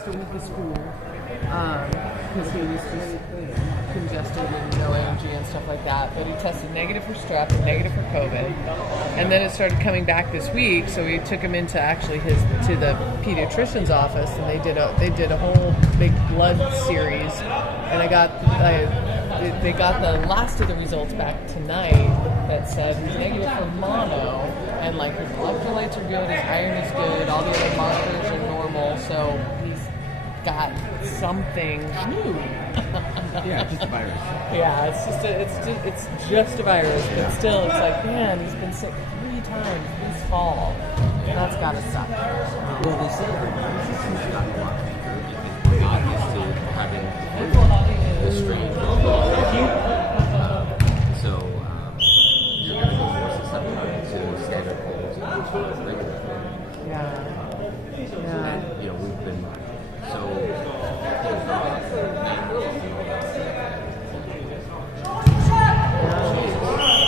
texted him at the school because he was just congested and no energy and stuff like that. But he tested negative for strep and negative for COVID. And then it started coming back this week, so we took him into to the pediatrician's office, and they did a whole big blood series. And they got the last of the results back tonight that said he's negative for mono, and like his electrolytes are good, his iron is good, all the other markers are normal, so he's got something new. Yeah, just a virus. Yeah, it's just a virus, but still, it's like, man, he's been sick 3 times this fall. That's gotta suck. Well, they say our immune system's got a lot weaker because obviously having the strain. So you're going to be more susceptible to standard colds and regular colds. Yeah. And, we've been so closed off.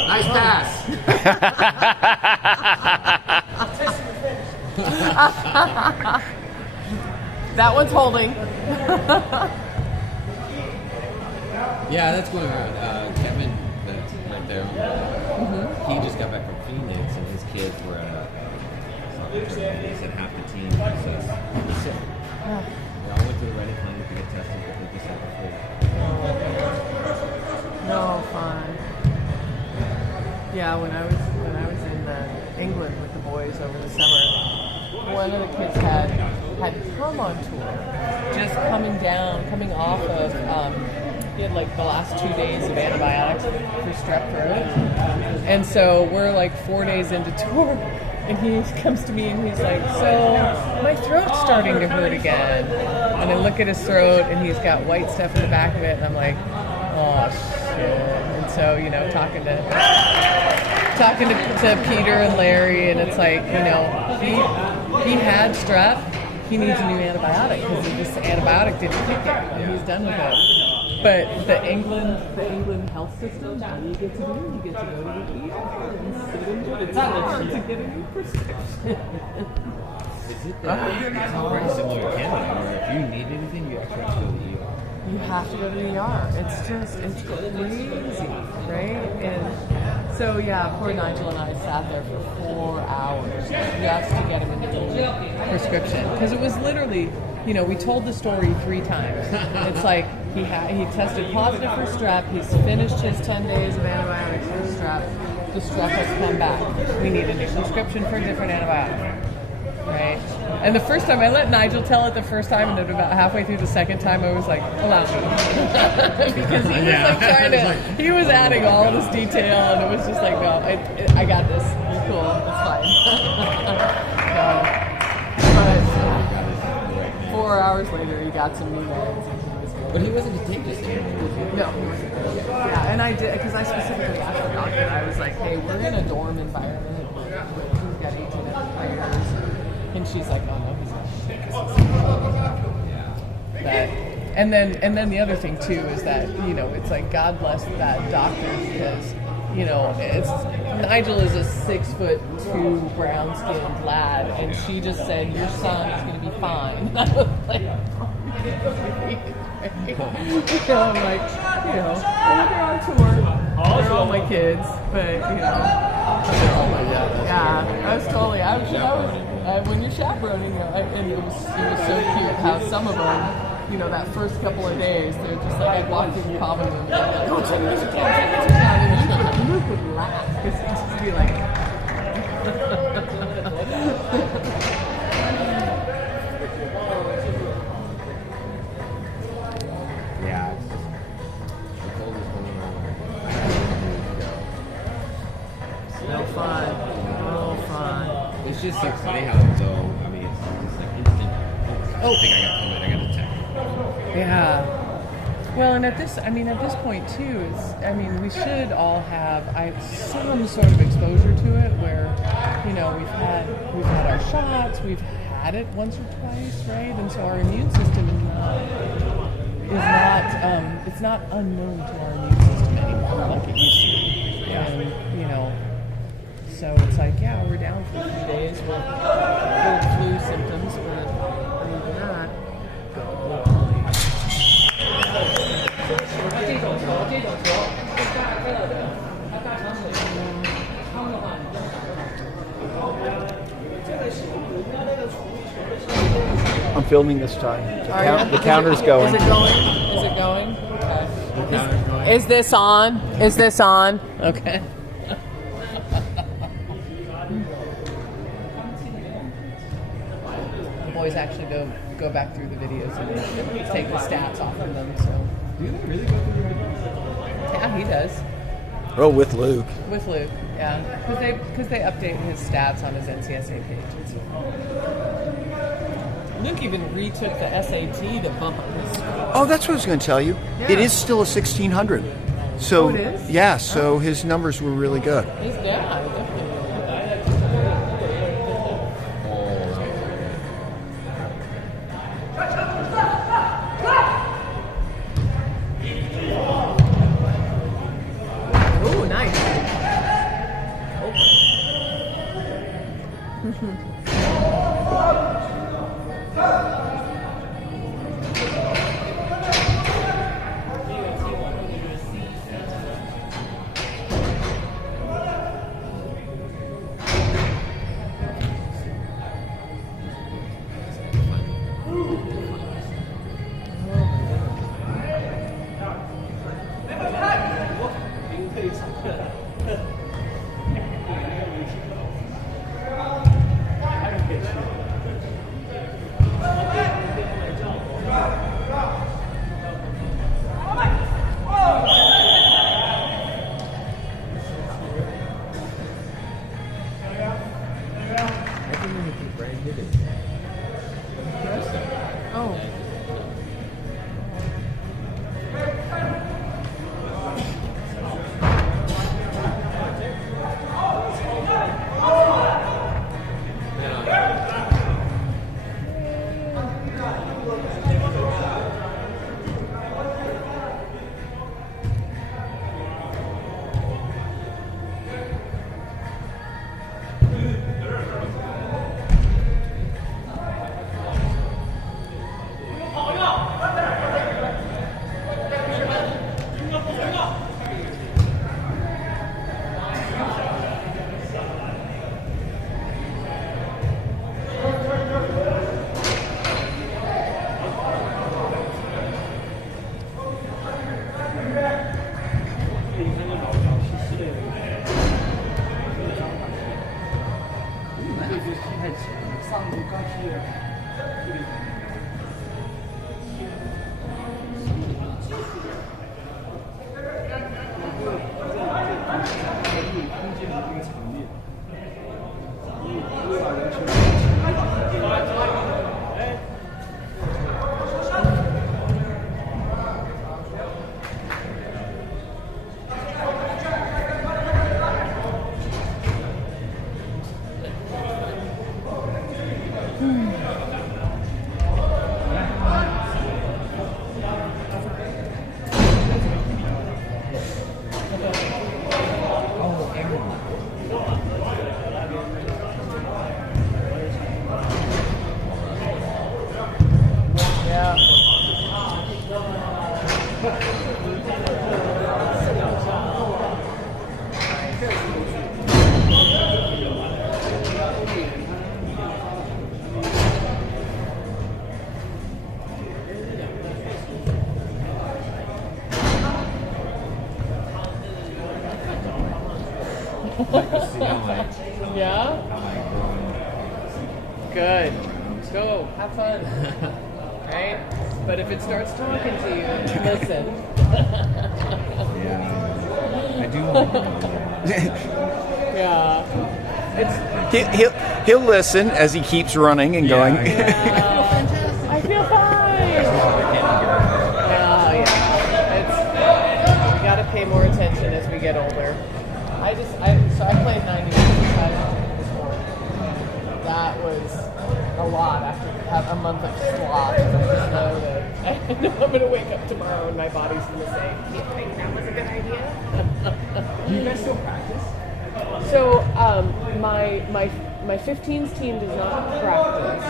Nice pass. That one's holding. Yeah, that's going on. Kevin, that's right there. He just got back from Phoenix, and his kids were at a. He said half the team was sick. They all went to the Reddit clinic to get tested, but they just had the flu. No fun. Yeah, when I was in England with the boys over the summer, one of the kids had come on tour, just coming off of. He had like the last 2 days of antibiotics for strep throat, and so we're like 4 days into tour, and he comes to me and he's like, "So my throat's starting to hurt again," and I look at his throat and he's got white stuff in the back of it, and I'm like, "Oh shit!" And so talking to Peter and Larry, and it's like he had strep. He needs a new antibiotic because this antibiotic didn't kick it, and he's done with it. But the England health system, what do you get to do? You get to go to the ER and sit in the car to get a new prescription. Is it very similar to Canada, where if you need anything, you actually have to go to the ER? You have to go to the ER. It's crazy, right? And so, yeah, poor Nigel and I sat there for 4 hours just to get him a new prescription. Because it was literally, we told the story 3 times. It's like he tested positive for strep. He's finished his 10 days of antibiotics for strep. The strep has come back. We need a new prescription for a different antibiotic. Right? And the first time, I let Nigel tell it the first time, and then about halfway through the second time, I was like, allow me. Because he was like trying to, he was adding all this detail, and it was just like, no, I got this. It's cool. It's fine. But 4 hours later, he got some new meds, and he was good. But he wasn't contagious anymore, was he? No, he wasn't. Yeah, and I did, because I specifically asked the doctor, I was like, hey, we're in a dorm environment. He's got 18 other players. And she's like, oh no, he's not. And then the other thing too is that it's like, God bless that doctor, because Nigel is a 6'2" brown-skinned lad, and she just said, your son is going to be fine. And I was like, I'm like, they're on tour. They're all my kids, but yeah, I was totally. I was when you're chaperoning, and it was so cute how some of them, that first couple of days, they're just like, I'd walk through the common room, and they're like, oh, check this out, and Luke would laugh, because he'd just be like, yeah, it's just, the cold is going around. no fun. It's just so funny how though, I mean, it's just like instant. Oh, I think I got COVID. I got a text. Yeah. Well, and at this point too, we should all have some sort of exposure to it, where we've had our shots, we've had it once or twice, right? And so our immune system it's not unknown to our immune system anymore like it used to be. And so it's like, yeah, we're down for a few days with flu symptoms, but other than that, filming this time. Are you? The counter's going. Is it going? Is it going? Okay. The counter's going. Is this on? Is this on? Okay. The boys actually go back through the videos and take the stats off of them. So Do they really go through the videos? yeah, he does Oh, with Luke. with Luke. Yeah, because they update his stats on his NCSA page. Luke even retook the SAT to bump up his score. Oh, that's what I was going to tell you. Yeah. It is still a 1600. So Oh, it is? yeah, so his numbers were really good. He's definitely. Ooh, nice. I think we keep right hitting. Impressive. Oh. Yeah? Good. Go. Have fun. Right? But if it starts talking to you, listen. Yeah. I do want to know. Yeah. He'll listen as he keeps running and going. I feel fine. Oh, yeah. We got to pay more attention as we get older. So I played 90 minutes this morning. That was a lot after a month of slot. I just know that I know I'm going to wake up tomorrow and my body's going to say, "Do you think that was a good idea?" Do you guys still practice? So my 15s team does not practice,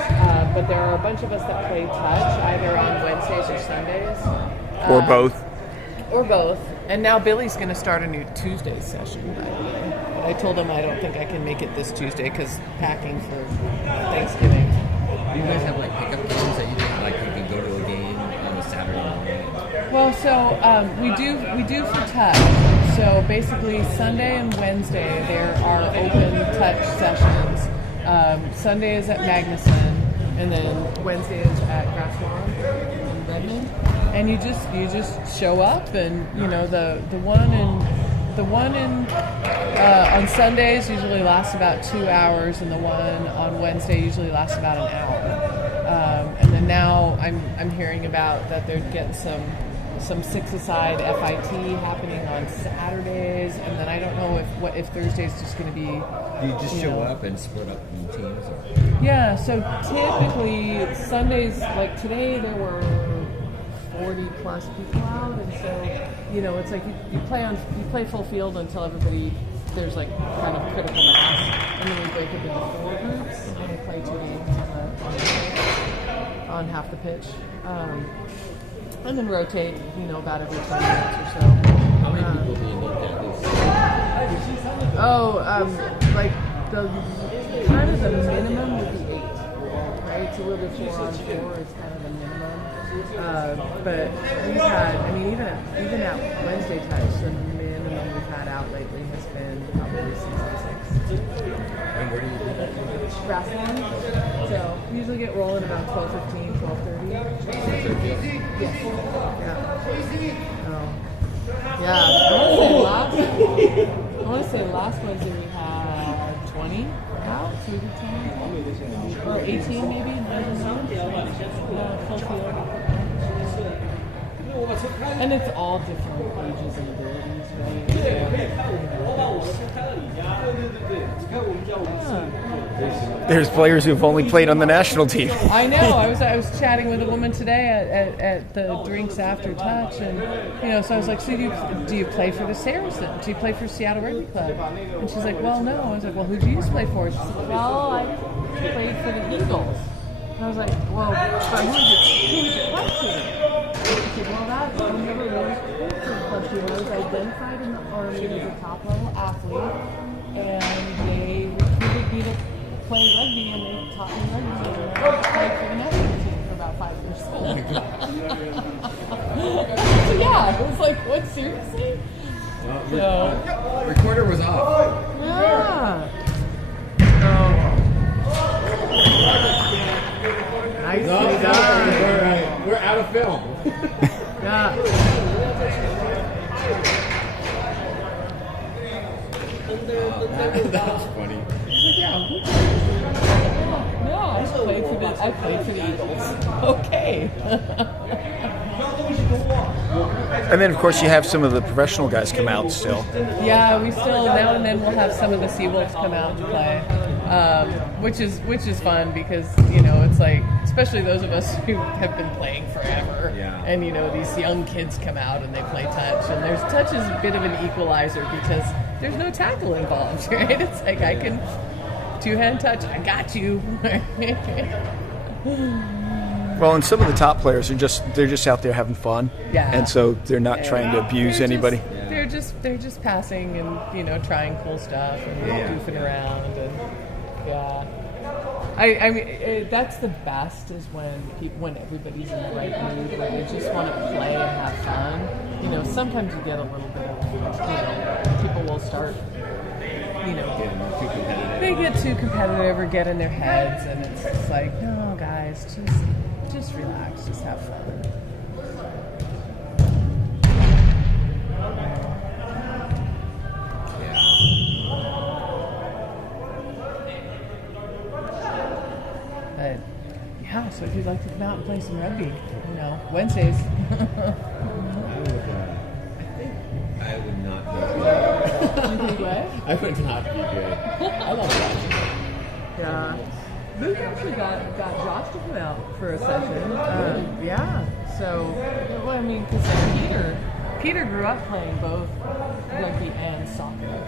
but there are a bunch of us that play touch either on Wednesdays or Sundays. Or both. Or both. And now Billy's going to start a new Tuesday session, by the way. But I told him I don't think I can make it this Tuesday because packing for Thanksgiving. You guys have like pickup games that you We do for touch. So basically, Sunday and Wednesday there are open touch sessions. Sunday is at Magnuson, and then Wednesday is at Grass Lawn in Redmond. And you just show up, and the one on Sundays usually lasts about 2 hours, and the one on Wednesday usually lasts about an hour. And then now I'm hearing about that they're getting some six-a-side FIT happening on Saturdays, and then I don't know if Thursday's just going to be. Do you just show up and split up in teams? Or? Yeah, so typically Sundays, like today, there were 40 plus people out, and so it's like you play full field until there's like kind of critical mass, and then we break it into 4 groups, and we play 2 games on half the pitch. And then rotate, about every 20 minutes or so. How many people do you need at least? Like the kind of the minimum would be 8, right? So we'll do 4 on 4 is kind of the minimum. But we've had, even at Wednesday touch, the minimum we've had out lately has been probably 6 to 6. And where do you do that? Grassland. So we usually get rolling about 12:15, 12:30. Yeah. I want to say last Wednesday we had 20 out, 2 to 10, or 18 maybe, 9 full field. And it's all different ages and abilities, right? There's players who've only played on the national team. I know. I was chatting with a woman today at the drinks after touch, and so I was like, so do you play for the Saracens? Do you play for Seattle Rugby Club? And she's like, well, no. I was like, well, who do you play for? She said, well, I played for the Eagles. And I was like, well, but who's your club team? She said, well, I never really played for the club team. I was identified in the Army as a top level athlete, and they recruited me to play rugby, and they taught me rugby, and I played for the national team for about 5 years. Oh my God. So yeah, it was like, what, seriously? Recorder was off. Yeah. Nice. We're out of film. Yeah. That's funny. No, I played for the Eagles. Okay. And then, of course, you have some of the professional guys come out still. Yeah, we still now and then we'll have some of the Seawolves come out to play, which is fun because it's like, especially those of us who have been playing forever, yeah. And these young kids come out and they play touch, and touch is a bit of an equalizer because there's no tackle involved, right? It's like I can 2-hand touch, I got you. Well, and some of the top players they're just out there having fun, yeah, and so they're not trying to abuse anybody. They're just passing and trying cool stuff and goofing around, and yeah. I mean, that's the best is when everybody's in the right mood, where they just want to play and have fun. Sometimes you get a little bit of people will start they get too competitive or get in their heads, and it's just like, no, guys, just relax, just have fun. But yeah, so if you'd like to come out and play some rugby, Wednesdays. I would not be good. You think what? I would not be good. I love watching it. Yeah. We actually got Josh to come out for a session. Yeah. So, because Peter grew up playing both rugby and soccer.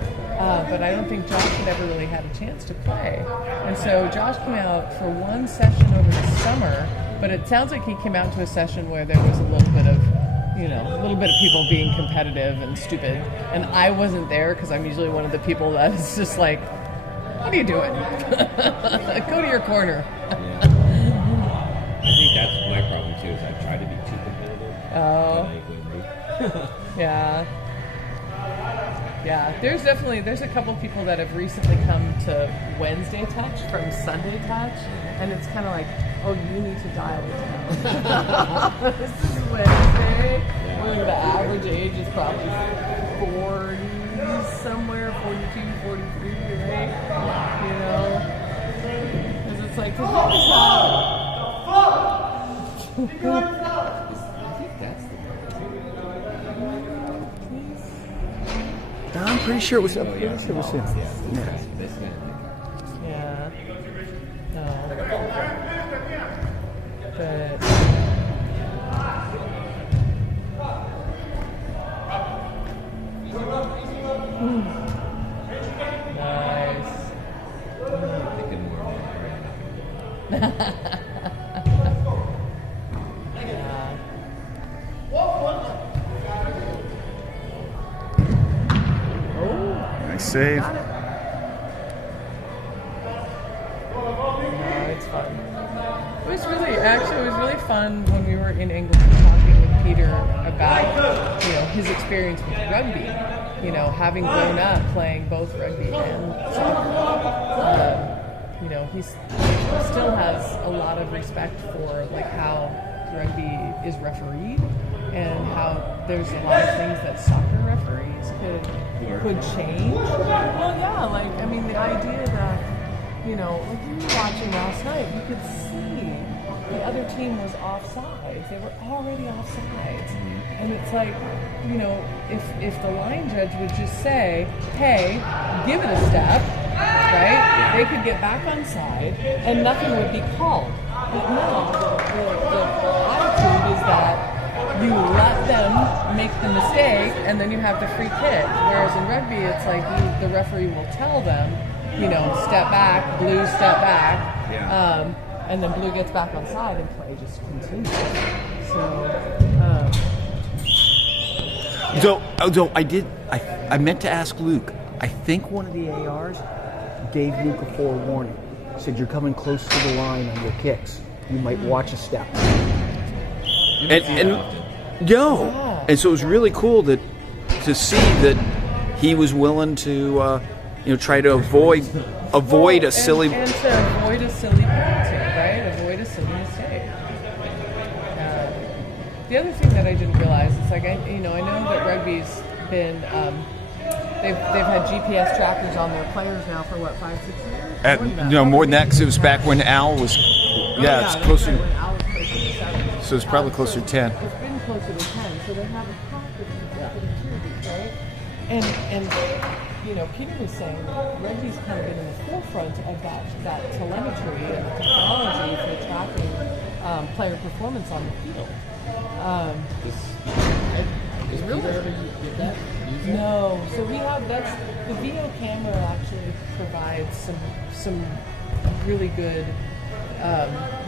But I don't think Josh had ever really had a chance to play. And so Josh came out for one session over the summer, but it sounds like he came out to a session where there was a little bit of people being competitive and stupid. And I wasn't there because I'm usually one of the people that is just like, what are you doing? Go to your corner. Yeah. I think that's my problem too, is I try to be too competitive. Oh. Like when they Yeah. Yeah, there's a couple people that have recently come to Wednesday Touch from Sunday Touch, and it's kind of like, oh, you need to dial it down. This is Wednesday, where the average age is probably 40 somewhere, 42, 43, right? You know, because it's like, because what is that? I think that's the I'm pretty sure it was. I'm Oh, pretty yeah. sure it was him. Yeah. Yeah. This guy. Yeah. No. But. Nice. I'm thinking more about Yeah. Nice save. Got it. No, it's fun. It was really fun when we were in England talking with Peter about, his experience with rugby. Having grown up playing both rugby and soccer. He still has a lot of respect for like how rugby is refereed and how there's a lot of things that soccer referees could change. Well, yeah, the idea that, like we were watching last night, you could see the other team was offsides. They were already offsides. And it's like, if the line judge would just say, hey, give it a step, right? They could get back on side and nothing would be called. But no, the attitude is that you let them make the mistake and then you have the free kick. Whereas in rugby, it's like the referee will tell them, step back, blue, step back. Yeah. And then blue gets back on side and play just continues. So I meant to ask Luke. I think one of the ARs gave Luke a forewarning. Said you're coming close to the line on your kicks. You might watch a step. And so it was really cool to see that he was willing to try to avoid a silly and to avoid a silly penalty, right? Avoid a silly mistake. The other thing that I didn't realize is I know that rugby's been they've had GPS trackers on their players now for what, 5-6 years? more than that, because it was back when Al was. It's closer. When Al was closer to 7. So it's probably closer to 10. It's been closer to 10, so they have a practice with right? And Peter was saying rugby's kind of been in the forefront of that telemetry and the technology for tracking player performance on the field. Does Peter ever get that? Use that? No, so we have the VO camera actually provides some really good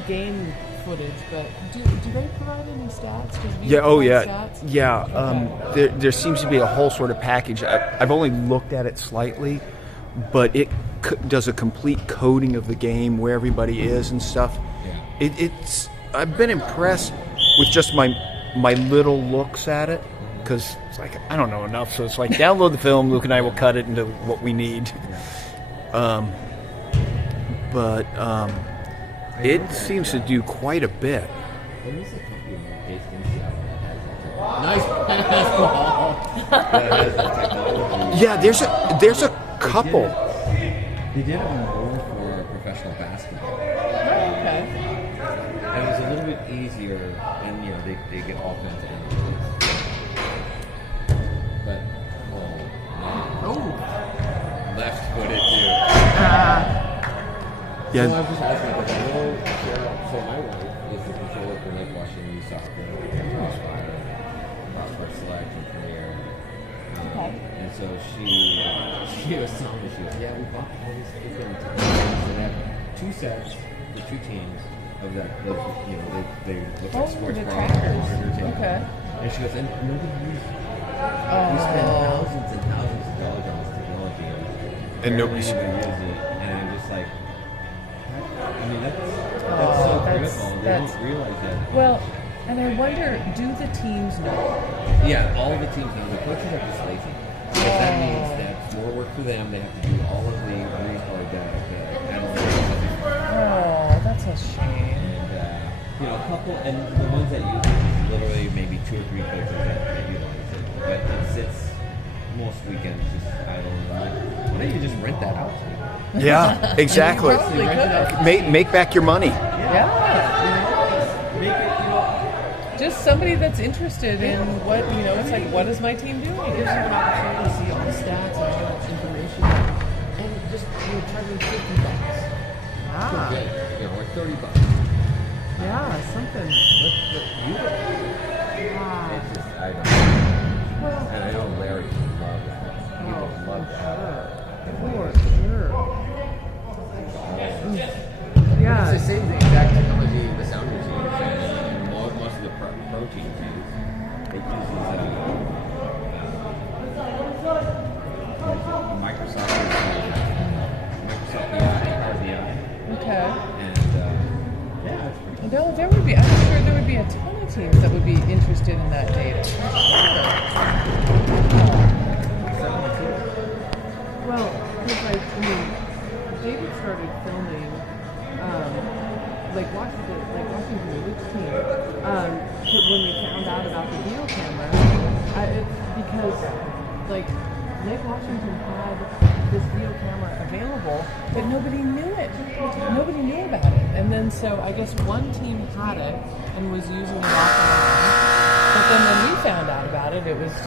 game footage, but do they provide any stats? Does VO provide stats? There seems to be a whole sort of package. I've only looked at it slightly, but it does a complete coding of the game, where everybody is and stuff. Yeah. I've been impressed with just my little looks at it, because it's like I don't know enough, so it's like download the film. Luke and I will cut it into what we need. It seems to do quite a bit. There is a company based in Seattle that has that. Nice pass ball. That has that technology. Yeah, there's a couple. They did it more for professional basketball. Okay. And it was a little bit easier, and they get offense and defense. But left footed too. Yeah. So I'm just asking because I know so my wife is the controller for like watching youth soccer, Crossfire, Select, and Premier. And so she was telling me, she goes, yeah, we bought all these different teams. So they have 2 sets for 2 teams of that. They look like sports monitors. Okay. And she goes, and nobody uses it. We spend thousands and thousands of dollars on this technology, And nobody's even uses it. And I'm just like, I mean, that's so critical. They don't realize that. Well, And I wonder, do the teams know? Yeah, all of the teams know. The coaches are just lazy. Because that means that it's more work for them. They have to do all of the analytics. Oh, that's a shame. And, a couple, and the ones that use it is literally maybe 2 or 3 coaches that utilize it. But it sits most weekends just idle. Why don't you just rent that out? Yeah, exactly. You probably could. Make back your money. Yeah. Make it, Just somebody that's interested in what, it's like, what is my team doing? It gives you an opportunity to see all the stats and all that information, and just charging $50. Ah, Good, or $30. yeah, something. Ah. It's just I don't know. And I know Larry would love that. He would love to have that. For sure. Yeah. It's the same exact technology the Sounders use, and most of the pro teams use. It uses Microsoft RDI. Okay. And yeah, it's pretty No, there would be. I'm sure there would be a ton of teams that would be interested in that data. Well, because David started filming, Washington Wizards team, when we found out about the video camera, because Lake Washington had this video camera available, but nobody knew it. Nobody knew about it. And then so I guess one team had it and was using it off and on. But then when we found out about it, it was